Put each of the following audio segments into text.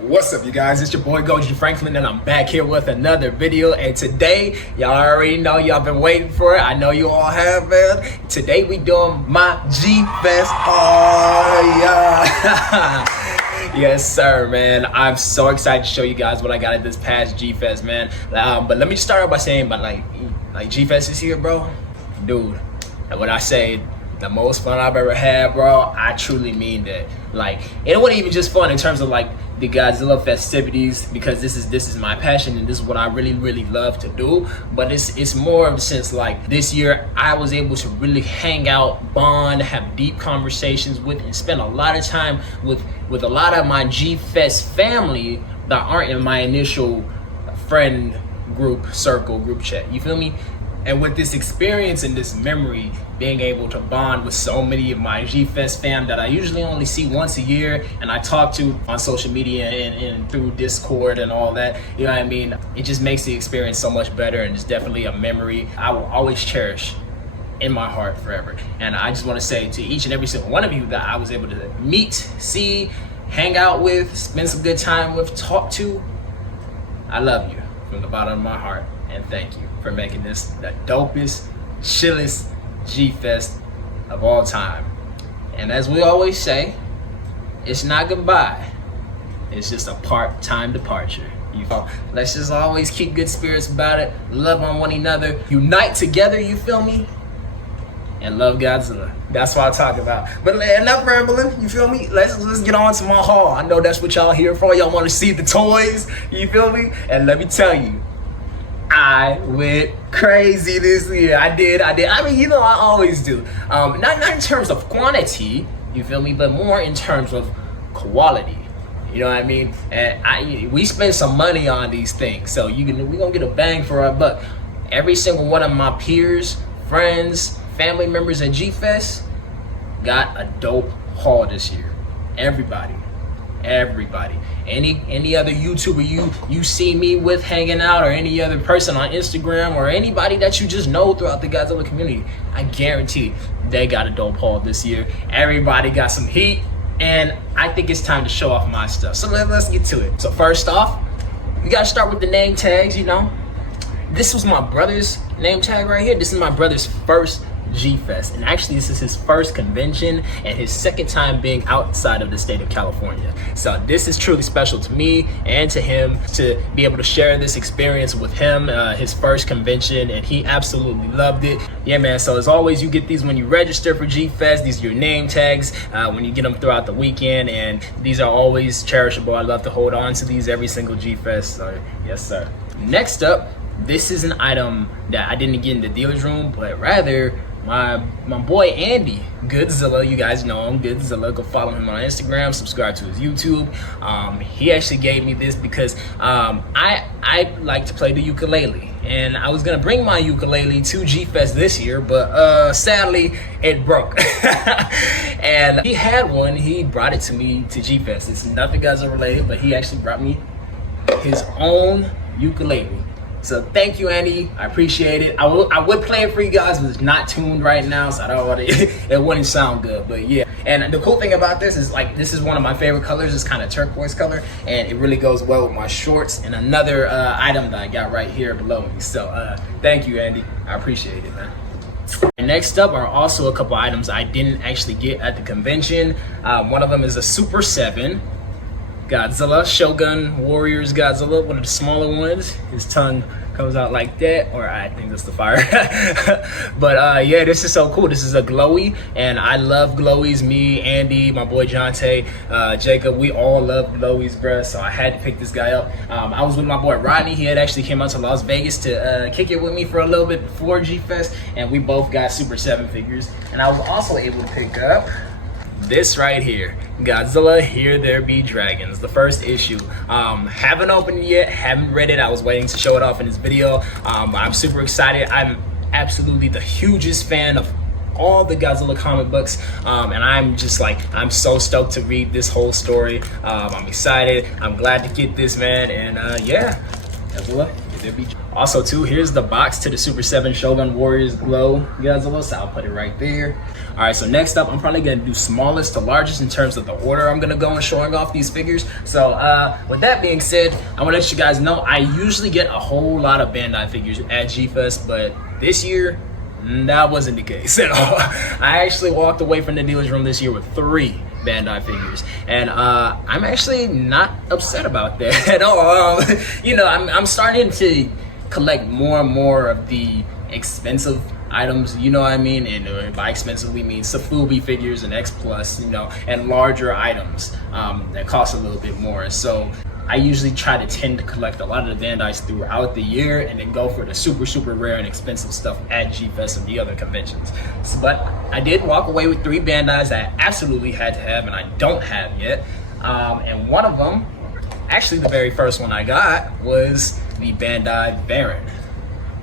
What's up, you guys? It's your boy Goji Franklin, and I'm back here with another video. And today, y'all already know, y'all been waiting for it. I know you all have, man. Today we doing my G-Fest. Oh yeah. Yes, sir, man. I'm so excited to show you guys what I got at this past G-Fest, man. But let me just start out by saying, like G-Fest is here, bro. Dude, and when I say the most fun I've ever had, bro, I truly mean that. Like, it wasn't even just fun in terms of like the Godzilla festivities, because this is my passion and this is what I really love to do. But it's more since like this year I was able to really hang out, bond, have deep conversations with, and spend a lot of time with a lot of my G-Fest family that aren't in my initial friend group chat. You feel me? And with this experience and this memory, being able to bond with so many of my G-Fest fam that I usually only see once a year and I talk to on social media and through Discord and all that, you know what I mean? It just makes the experience so much better, and it's definitely a memory I will always cherish in my heart forever. And I just want to say to each and every single one of you that I was able to meet, see, hang out with, spend some good time with, talk to, I love you from the bottom of my heart, and thank you for making this the dopest, chillest G-Fest of all time. And as we always say, it's not goodbye, it's just a part-time departure. You know, let's just always keep good spirits about it, love on one another, unite together, you feel me? And love Godzilla. That's what I talk about. But enough rambling, you feel me? Let's get on to my haul. I know that's what y'all here for. Y'all want to see the toys, you feel me? And let me tell you, I went crazy this year. I did. I mean, you know, I always do. Not in terms of quantity, you feel me, but more in terms of quality. You know what I mean? And we spend some money on these things, so we gonna get a bang for our buck. Every single one of my peers, friends, family members at G-Fest got a dope haul this year. Everybody. Any other YouTuber you see me with hanging out, or any other person on Instagram, or anybody that you just know throughout the Godzilla community, I guarantee they got a dope haul this year. Everybody got some heat, and I think it's time to show off my stuff. So let's get to it. So first off, we gotta start with the name tags, you know. This was my brother's name tag right here. This is my brother's first G-Fest, and actually this is his first convention and his second time being outside of the state of California. So this is truly special to me and to him to be able to share this experience with him, his first convention, and he absolutely loved it. Yeah, man, so as always, you get these when you register for G-Fest. These are your name tags when you get them throughout the weekend, and these are always cherishable. I love to hold on to these every single G-Fest, so yes, sir. Next up, this is an item that I didn't get in the dealer's room, but rather my boy Andy Godzilla, you guys know him, Godzilla. Go follow him on Instagram, subscribe to his YouTube. He actually gave me this because I like to play the ukulele, and I was gonna bring my ukulele to G-Fest this year, but sadly it broke. And he had one, he brought it to me to G-Fest. It's nothing Godzilla related, but he actually brought me his own ukulele. So thank you, Andy. I appreciate it. I would play it for you guys, but it's not tuned right now, so I don't want to. It wouldn't sound good, but yeah. And the cool thing about this is, like, this is one of my favorite colors. It's kind of turquoise color, and it really goes well with my shorts. And another item that I got right here below me. So thank you, Andy. I appreciate it, man. And next up are also a couple items I didn't actually get at the convention. One of them is a Super 7. Godzilla, Shogun Warriors Godzilla, one of the smaller ones. His tongue comes out like that, or I think that's the fire. But yeah, this is so cool. This is a glowy, and I love glowies. Me, Andy, my boy Jonte, Jacob, we all love glowies, bruh. So I had to pick this guy up. I was with my boy Rodney. He had actually came out to Las Vegas to kick it with me for a little bit before G-Fest, and we both got Super 7 figures. And I was also able to pick up this right here, Godzilla Here There Be Dragons, the first issue. Haven't opened it yet, haven't read it. I was waiting to show it off in this video. I'm super excited. I'm absolutely the hugest fan of all the Godzilla comic books, and I'm just like, I'm so stoked to read this whole story. I'm excited. I'm glad to get this, man, and yeah, Godzilla Here There Be. Also too, here's the box to the Super 7 Shogun Warriors Glow Godzilla, so I'll put it right there. All right, so next up, I'm probably gonna do smallest to largest in terms of the order I'm gonna go and showing off these figures. So with that being said, I wanna let you guys know, I usually get a whole lot of Bandai figures at G-Fest, but this year, that wasn't the case at all. I actually walked away from the dealer's room this year with 3 Bandai figures, and I'm actually not upset about that at all. You know, I'm starting to collect more and more of the expensive items, you know what I mean? And by expensive we mean Sophubi figures and X Plus, you know, and larger items that cost a little bit more. So I usually try to tend to collect a lot of the Bandais throughout the year and then go for the super rare and expensive stuff at G-Fest and the other conventions. But I did walk away with 3 Bandais that I absolutely had to have and I don't have yet. And one of them, actually the very first one I got, was the Bandai Baron,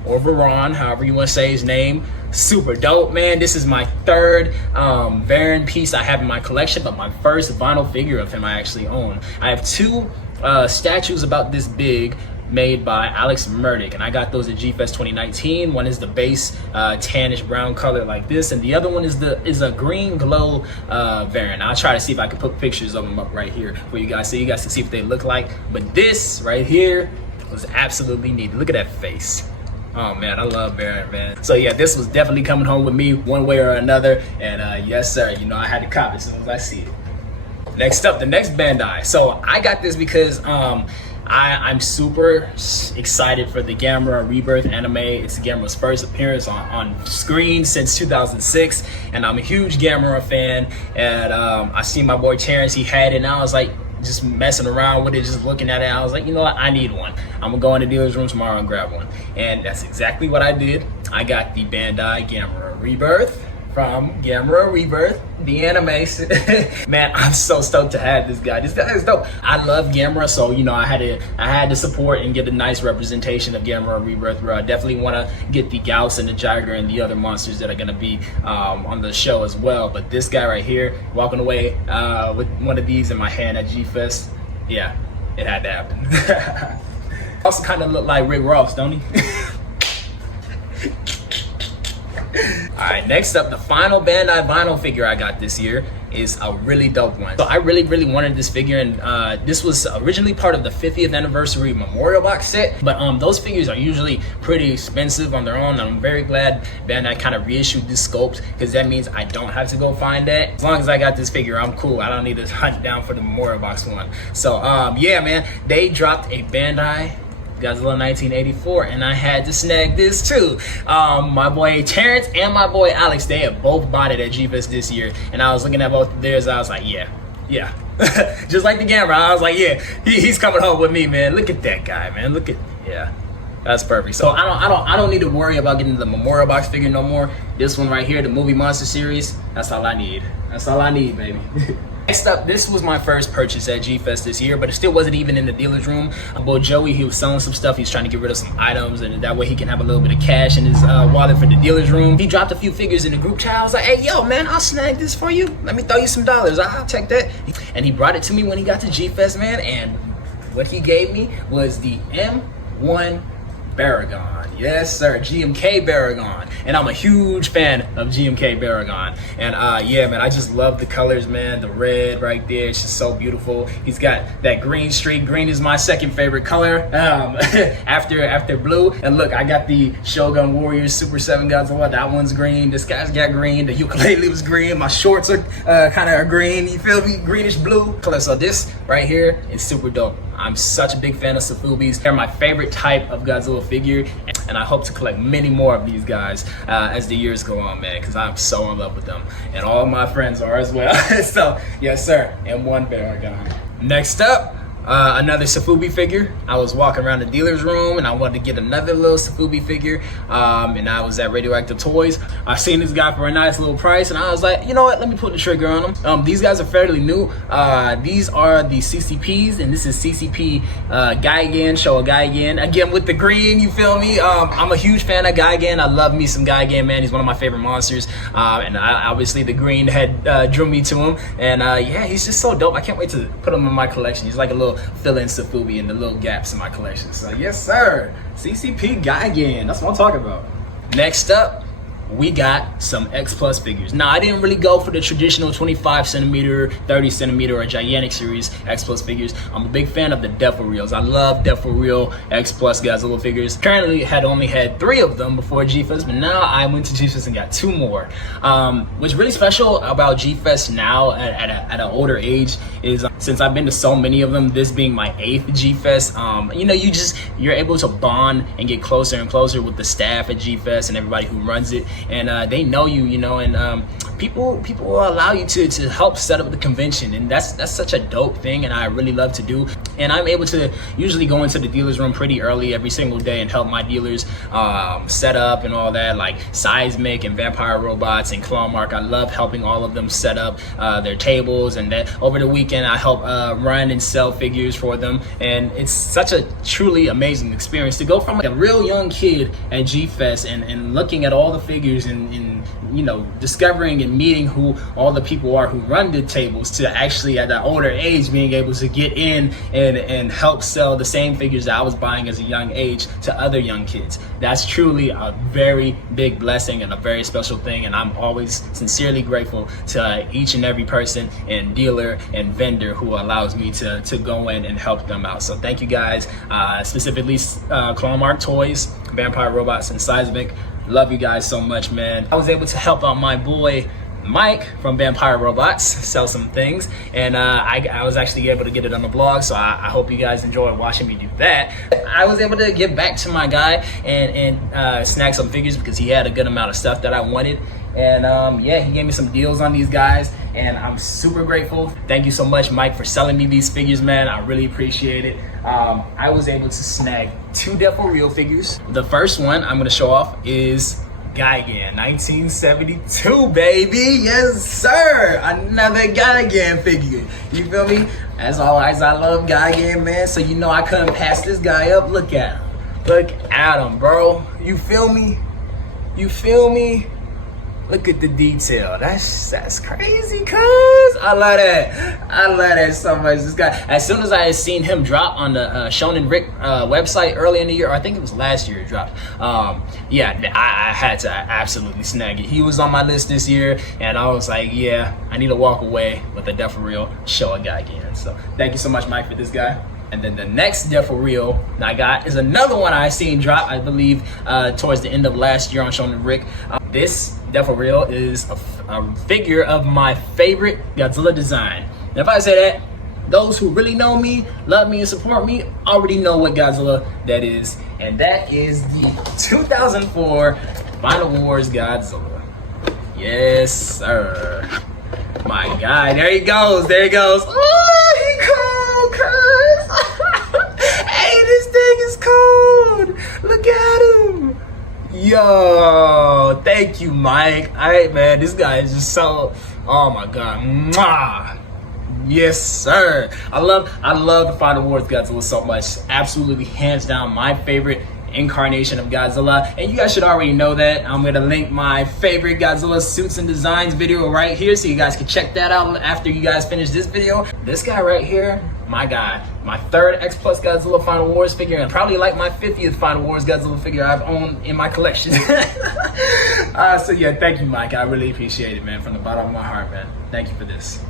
or Varon, however you want to say his name. Super dope, man. This is my 3rd Baron piece I have in my collection, but my first vinyl figure of him I actually own. I have 2 statues about this big made by Alex Murdoch, and I got those at G-Fest 2019. One is the base tannish brown color like this, and the other one is a green glow variant. I'll try to see if I can put pictures of them up right here for you guys so you guys can see what they look like. But this right here was absolutely neat. Look at that face. Oh man, I love Baron, man. So yeah, this was definitely coming home with me one way or another, and yes sir, you know, I had to cop it as soon as I see it. Next up, the next Bandai. So I got this because I'm super excited for the Gamera Rebirth anime. It's Gamera's first appearance on screen since 2006, and I'm a huge Gamera fan. And I seen my boy Terrence, he had it, and I was like, just messing around with it, just looking at it. I was like, you know what, I need one. I'm gonna go in the dealer's room tomorrow and grab one. And that's exactly what I did. I got the Bandai Gamera Rebirth from Gamera Rebirth, the anime. Man, I'm so stoked to have this guy. This guy is dope. I love Gamera, so you know I had to support and get a nice representation of Gamera Rebirth, where I definitely want to get the Gauss and the Jiger and the other monsters that are gonna be on the show as well. But this guy right here, walking away with one of these in my hand at G-Fest, yeah, it had to happen. Also kind of look like Rick Ross, don't he? Alright, next up, the final Bandai vinyl figure I got this year is a really dope one. So I really wanted this figure, and this was originally part of the 50th anniversary memorial box set, but those figures are usually pretty expensive on their own. I'm very glad Bandai kind of reissued this sculpt, because that means I don't have to go find that. As long as I got this figure, I'm cool. I don't need to hunt down for the memorial box one. So yeah man, they dropped a Bandai Godzilla 1984, and I had to snag this too. My boy Terrence and my boy Alex, they have both bought it at G-Fest this year, and I was looking at both of theirs. I was like, yeah. Just like the Gamera, I was like, yeah, he's coming home with me, man. Look at that guy, man. Look at, yeah, that's perfect. So I don't need to worry about getting the memorial box figure no more. This one right here, the Movie Monster series, that's all I need. That's all I need, baby. Next up, this was my first purchase at G-Fest this year, but it still wasn't even in the dealer's room. Boy Joey, he was selling some stuff. He's trying to get rid of some items, and that way he can have a little bit of cash in his wallet for the dealer's room. He dropped a few figures in the group chat. I was like, hey, yo, man, I'll snag this for you. Let me throw you some dollars. I'll take that. And he brought it to me when he got to G-Fest, man, and what he gave me was the M1 Baragon. Yes sir, GMK Baragon, and I'm a huge fan of GMK Baragon. And yeah man, I just love the colors, man. The red right there, it's just so beautiful. He's got that green streak. Green is my second favorite color after blue. And look, I got the Shogun Warriors Super 7 Godzilla. That one's green. This guy's got green. The ukulele was green. My shorts are kind of green, you feel me? Greenish blue color. So this right here is super dope. I'm such a big fan of Sophubis. They're my favorite type of Godzilla figure, and I hope to collect many more of these guys as the years go on, man, because I'm so in love with them, and all of my friends are as well. So yes sir, M1 Baragon. Next up, another Sophubi figure. I was walking around the dealer's room and I wanted to get another little Sophubi figure, and I was at Radioactive Toys. I seen this guy for a nice little price, and I was like, you know what, let me pull the trigger on them. These guys are fairly new. These are the CCPs, and this is CCP Gigan, Showa Gigan, again with the green, you feel me? I'm a huge fan of Gigan. I love me some Gigan, man. He's one of my favorite monsters, and obviously the green had drew me to him, and yeah, he's just so dope. I can't wait to put him in my collection. He's like a little fill in Sophubi and the little gaps in my collection. So yes sir, CCP Gigan, that's what I'm talking about. Next up, we got some X Plus figures. Now, I didn't really go for the traditional 25 centimeter, 30 centimeter, or gigantic series X Plus figures. I'm a big fan of the Defo Reels. I love Defo Reel X Plus Godzilla figures. Currently, had only had 3 of them before G-Fest, but now I went to G-Fest and got 2 more. What's really special about G-Fest now at an older age is since I've been to so many of them, this being my 8th G-Fest, you know, you're able to bond and get closer and closer with the staff at G-Fest and everybody who runs it. And they know you, you know, and people will allow you to help set up the convention, and that's such a dope thing, and I really love to do. And I'm able to usually go into the dealer's room pretty early every single day and help my dealers set up and all that, like Seismic and Vampire Robots and Claw Mark. I love helping all of them set up their tables, and that over the weekend I help run and sell figures for them. And it's such a truly amazing experience to go from like a real young kid at G-Fest and looking at all the figures and you know, discovering and meeting who all the people are who run the tables, to actually at an older age being able to get in and help sell the same figures that I was buying as a young age to other young kids. That's truly a very big blessing and a very special thing, and I'm always sincerely grateful to each and every person and dealer and vendor who allows me to go in and help them out. So thank you guys, specifically Claw Mark Toys, Vampire Robots, and Seismic. Love you guys so much, man. I was able to help out my boy Mike from Vampire Robots sell some things, and I was actually able to get it on the blog, so I hope you guys enjoyed watching me do that. I was able to get back to my guy and snag some figures because he had a good amount of stuff that I wanted. And yeah, he gave me some deals on these guys, and I'm super grateful. Thank you so much, Mike, for selling me these figures, man. I really appreciate it. I was able to snag 2 Defo Reel figures. The first one I'm gonna show off is Gigan 1972, baby. Yes sir, another Gigan figure. You feel me? As always, I love Gigan, man, so you know I couldn't pass this guy up. Look at him. Look at him, bro. You feel me? You feel me? Look at the detail. That's crazy, cuz. I love that. I love that so much. This guy, as soon as I had seen him drop on the Shonen Rick website early in the year, or I think it was last year it dropped. Yeah, I had to absolutely snag it. He was on my list this year, and I was like, yeah, I need to walk away with a Defo Reel show a guy again. So thank you so much, Mike, for this guy. And then the next Defo Reel I got is another one I seen drop, I believe, towards the end of last year on Shonen Rick. This Defo Reel is a figure of my favorite Godzilla design. And if I say that, those who really know me, love me, and support me already know what Godzilla that is. And that is the 2004 Final Wars Godzilla. Yes, sir. My guy, there he goes, there he goes. Oh, he cold, cuz. Hey, this thing is cold. Look at him. Yo, thank you, Mike. Alright, man, this guy is just so, oh my god. Mwah. Yes, sir. I love the Final Wars Godzilla so much. Absolutely, hands down, my favorite incarnation of Godzilla, and you guys should already know that. I'm gonna link my favorite Godzilla suits and designs video right here, so you guys can check that out after you guys finish this video. This guy right here, my guy, my 3rd X Plus Godzilla Final Wars figure, and probably like my 50th Final Wars Godzilla figure I've owned in my collection. So yeah, thank you, Mike. I really appreciate it, man, from the bottom of my heart, man. Thank you for this.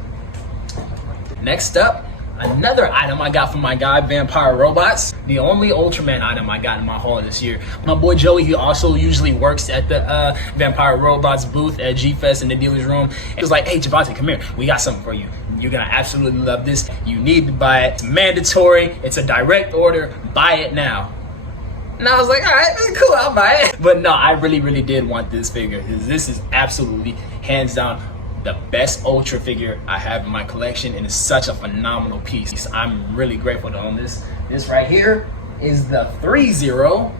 Next up, another item I got from my guy Vampire Robots. The only Ultraman item I got in my haul this year. My boy Joey, he also usually works at the Vampire Robots booth at G-Fest in the dealer's room. He was like, hey Javante, come here, we got something for you. You're gonna absolutely love this. You need to buy it. It's mandatory. It's a direct order. Buy it now. And I was like, all right, this is cool, I'll buy it. But no, I really did want this figure. This is absolutely, hands down, the best Ultra figure I have in my collection, and it's such a phenomenal piece. I'm really grateful to own this. This right here is the 3-0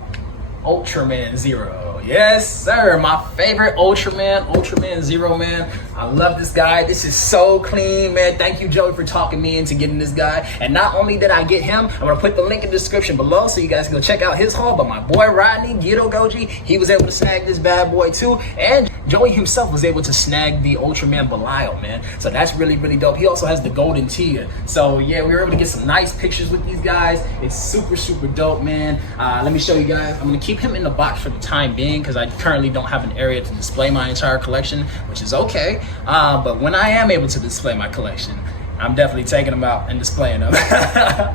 Ultraman Zero. Yes, sir. My favorite Ultraman Zero, man. I love this guy. This is so clean, man. Thank you, Joey, for talking me into getting this guy. And not only did I get him, I'm gonna put the link in the description below so you guys can go check out his haul. But my boy Rodney, Gito Goji, he was able to snag this bad boy too. And Joey himself was able to snag the Ultraman Belial, man. So that's really, really dope. He also has the golden tier. So yeah, we were able to get some nice pictures with these guys. It's super, super dope, man. Let me show you guys. I'm gonna keep him in the box for the time being because I currently don't have an area to display my entire collection, which is okay. But when I am able to display my collection, I'm definitely taking them out and displaying them. There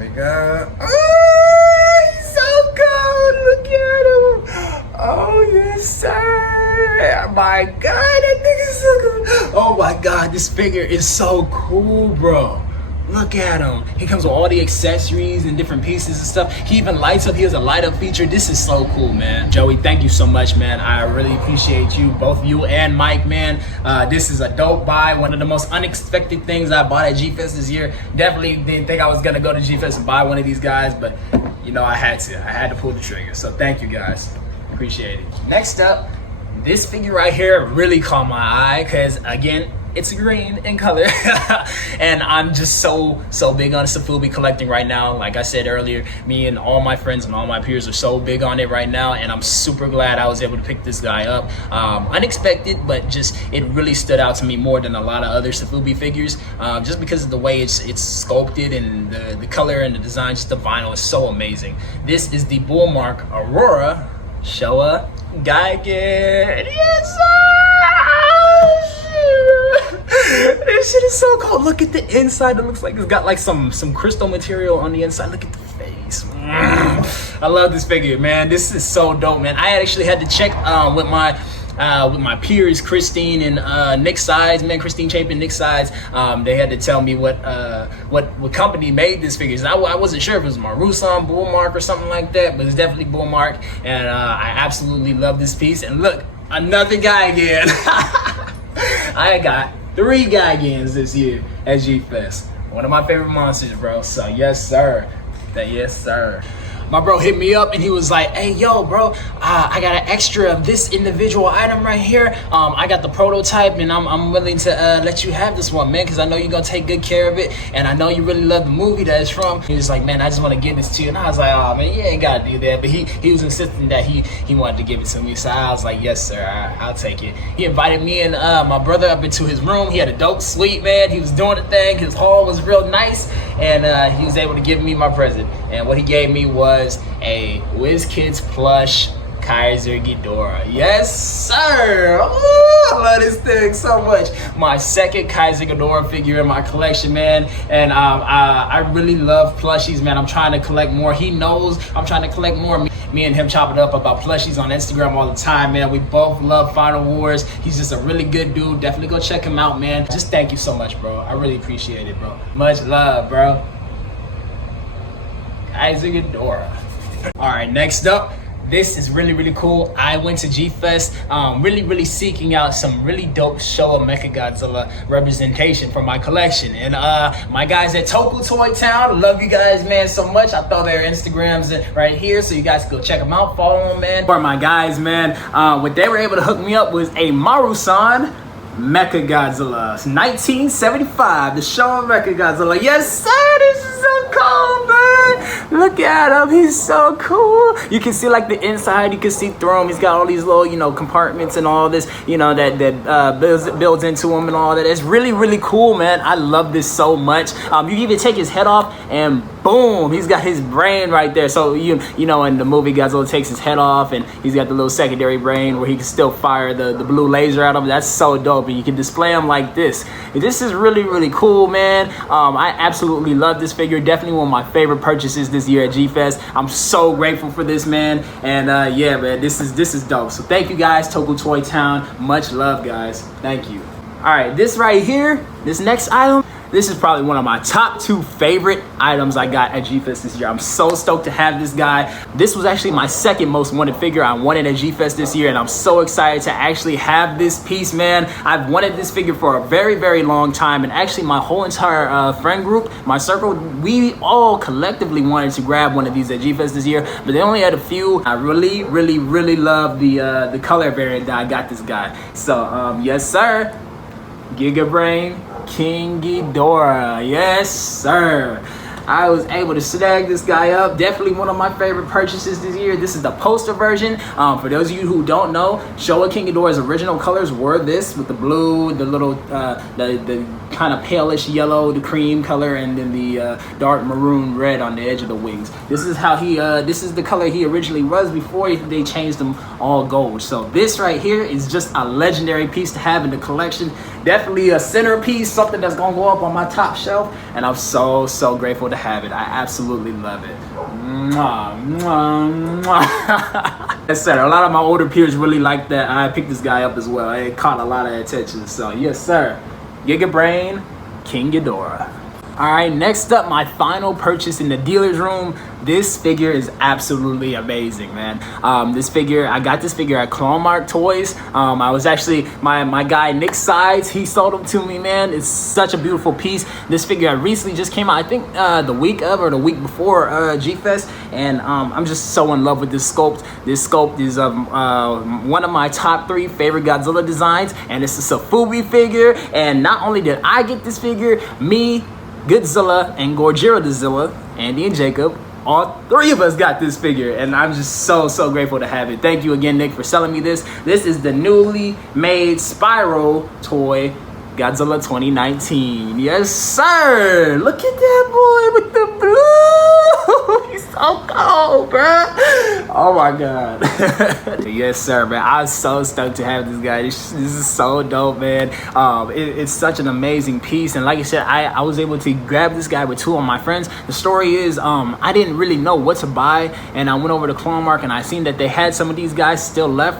we go. Oh, he's so good. Look at him. Oh, yes, sir. My God, that nigga's so good. Oh, my God, this figure is so cool, bro. Look at him. He comes with all the accessories and different pieces and stuff. He even lights up. He has a light up feature. This is so cool, man. Joey, thank you so much, man. I really appreciate you, both you and Mike, man. This is a dope buy. One of the most unexpected things I bought at G-Fest this year. Definitely didn't think I was gonna go to G-Fest and buy one of these guys, but you know, I had to pull the trigger. So thank you guys. Appreciate it. Next up, this figure right here really caught my eye because again, it's green in color. And I'm just so big on Sophubi collecting right now. Like I said earlier, me and all my friends and all my peers are so big on it right now, and I'm super glad I was able to pick this guy up. Unexpected, but just it really stood out to me more than a lot of other Sophubi figures, just because of the way it's sculpted and the color and the design. Just the vinyl is so amazing. This is the Bullmark Aurora Showa Geigen. Yes, sir! This shit is so cool. Look at the inside. It looks like it's got like some crystal material on the inside. Look at the face. I love this figure, man. This is so dope, man. I actually had to check with my peers, Christine and Nick Sides, man. Christine Chapin, Nick Sides. They had to tell me what company made this figures. And I wasn't sure if it was Marusan, Bullmark, or something like that, but it's definitely Bullmark. And I absolutely love this piece. And look, another guy again. I got 3 Geigens this year at G-Fest. One of my favorite monsters, bro. So yes, sir. Yes, sir. My bro hit me up and he was like, hey, yo, bro, I got an extra of this individual item right here. I got the prototype and I'm willing to let you have this one, man, because I know you're going to take good care of it. And I know you really love the movie that it's from. He was like, man, I just want to give this to you. And I was like, oh, man, you ain't got to do that. But he was insisting that he wanted to give it to me. So I was like, yes, sir, I'll take it. He invited me and my brother up into his room. He had a dope suite, man. He was doing the thing. His haul was real nice. And he was able to give me my present. And what he gave me was a WizKids plush Kaiser Ghidorah. Yes, sir. Ooh, I love this thing so much. My second Kaiser Ghidorah figure in my collection, man. And I really love plushies, man. I'm trying to collect more. He knows I'm trying to collect more. Me and him chop it up about plushies on Instagram all the time, man. We both love Final Wars. He's just a really good dude. Definitely go check him out, man. Just thank you so much, bro. I really appreciate it, bro. Much love, bro. Kaiser Ghidorah. All right, next up, this is really, really cool. I went to G-Fest really seeking out some really dope Showa Mechagodzilla representation for my collection. And my guys at TOHO Town, love you guys, man, so much. I throw their Instagrams right here so you guys can go check them out, follow them, man. For my guys, man, what they were able to hook me up was a Marusan Mechagodzilla. It's 1975, the Showa Mechagodzilla. Yes, sir, this is so cool, man. Look at him, he's so cool. You can see like the inside, you can see through him. He's got all these little, you know, compartments and all this, you know, that builds into him and all that. It's really cool, man. I love this so much. You even take his head off and boom, he's got his brain right there. So you know, in the movie, Godzilla takes his head off and he's got the little secondary brain where he can still fire the blue laser out of him. That's so dope, and you can display him like this. This is really cool, man. I absolutely love this figure. Definitely one of my favorite purchases this year at G-Fest. I'm so grateful for this, man. And yeah, man, this is dope. So thank you guys, TOHO Toy Town. Much love, guys. Thank you. All right, this right here, this next item, this is probably one of my top 2 favorite items I got at G-Fest this year. I'm so stoked to have this guy. This was actually my second most wanted figure I wanted at G-Fest this year, and I'm so excited to actually have this piece, man. I've wanted this figure for a very, very long time, and actually my whole entire friend group, my circle, we all collectively wanted to grab one of these at G-Fest this year, but they only had a few. I really, really, really love the color variant that I got this guy. So, yes, sir. Giga Brain, King Ghidorah, yes sir. I was able to snag this guy up. Definitely one of my favorite purchases this year. This is the poster version. For those of you who don't know, Showa King Ghidorah's original colors were this, with the blue, the little, the kind of palish yellow, the cream color, and then the dark maroon red on the edge of the wings. This is how he, this is the color he originally was before they changed them all gold. So this right here is just a legendary piece to have in the collection. Definitely a centerpiece, something that's gonna go up on my top shelf, and I'm so, so grateful to have it. I absolutely love it. Mwah, mwah, mwah. Yes sir, a lot of my older peers really liked that I picked this guy up as well. It caught a lot of attention, so yes sir. Giga Brain, King Ghidorah. All right, next up, my final purchase in the dealer's room. This figure is absolutely amazing, man. This figure, I got this figure at Clonmark Toys. I was actually, my guy Nick Sides, he sold them to me, man. It's such a beautiful piece. This figure recently just came out, I think the week of or the week before G-Fest, and I'm just so in love with this sculpt. This sculpt is one of my top 3 favorite Godzilla designs, and it's a Sophubi figure. And not only did I get this figure, me, Godzilla, and Godzilla, Andy and Jacob, all 3 of us got this figure, and I'm just so, so grateful to have it. Thank you again, Nick, for selling me this. This is the newly made Spiral toy Godzilla 2019. Yes, sir. Look at that boy with the blue. He's so cold, bro. Oh my god. Yes, sir, man. I was so stoked to have this guy. This is so dope, man. It's such an amazing piece, and like I said, I was able to grab this guy with 2 of my friends. The story is, I didn't really know what to buy, and I went over to Clonmark and I seen that they had some of these guys still left.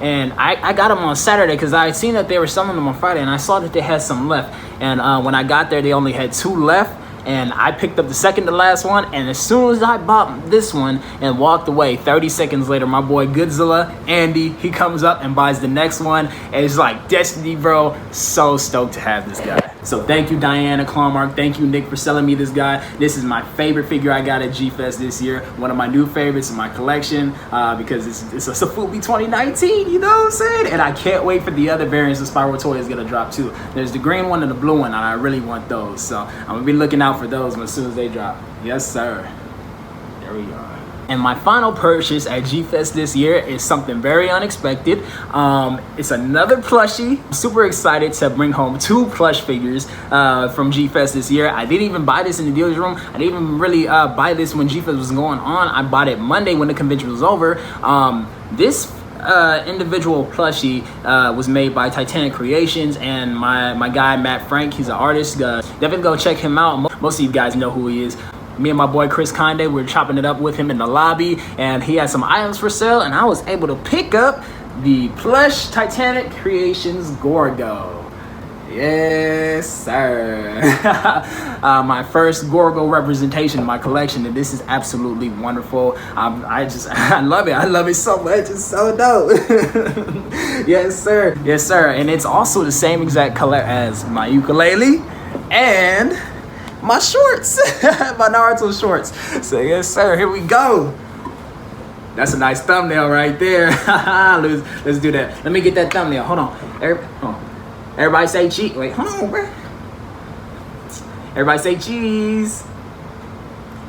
And I got them on Saturday because I seen that they were selling them on Friday, and I saw that they had some left. And when I got there, they only had 2 left. And I picked up the second to last one, and as soon as I bought this one and walked away, 30 seconds later, my boy Godzilla, Andy, he comes up and buys the next one, and it's like destiny, bro. So stoked to have this guy. So thank you, Diana Clonmark. Thank you, Nick, for selling me this guy. This is my favorite figure I got at G-Fest this year. One of my new favorites in my collection because it's a Sophubi 2019, you know what I'm saying? And I can't wait for the other variants the Spiral toy is gonna drop too. There's the green one and the blue one, and I really want those. So I'm gonna be looking out for those as soon as they drop. Yes, sir. There we are. And my final purchase at G-Fest this year is something very unexpected. It's another plushie. I'm super excited to bring home 2 plush figures from G-Fest this year. I didn't even buy this in the dealer's room. I didn't even really buy this when G-Fest was going on. I bought it Monday when the convention was over. This individual plushie was made by Titanic Creations, and my guy Matt Frank, he's an artist. Definitely go check him out. Most of you guys know who he is. Me and my boy Chris Conde, we were chopping it up with him in the lobby, and he had some items for sale, and I was able to pick up the plush Titanic Creations Gorgo. Yes, sir. My first Gorgo representation in my collection, and this is absolutely wonderful. I love it. I love it so much. It's so dope. Yes, sir. Yes, sir. And it's also the same exact color as my ukulele and my shorts, my Naruto shorts. So yes, sir. Here we go. That's a nice thumbnail right there. let's do that. Let me get that thumbnail. Hold on. Everybody say cheese. Wait, hold on, bro. Everybody say cheese.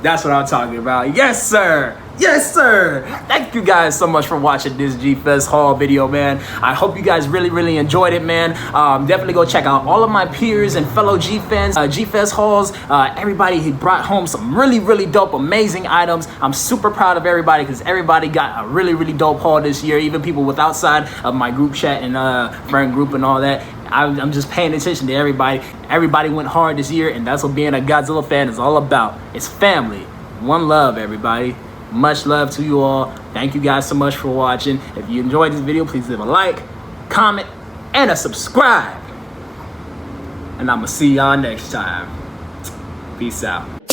That's what I'm talking about. Yes, sir. Yes, sir. Thank you guys so much for watching this G-Fest haul video, man. I hope you guys really enjoyed it, man. Definitely go check out all of my peers and fellow G-Fans, G-Fest hauls. Everybody who brought home some really dope, amazing items. I'm super proud of everybody because everybody got a really dope haul this year. Even people with outside of my group chat and friend group and all that. I'm just paying attention to everybody. Everybody went hard this year, and that's what being a Godzilla fan is all about. It's family. One love, everybody. Much love to you all. Thank you guys so much for watching. If you enjoyed this video, please leave a like, comment, and a subscribe. and I'ma see y'all next time. Peace out.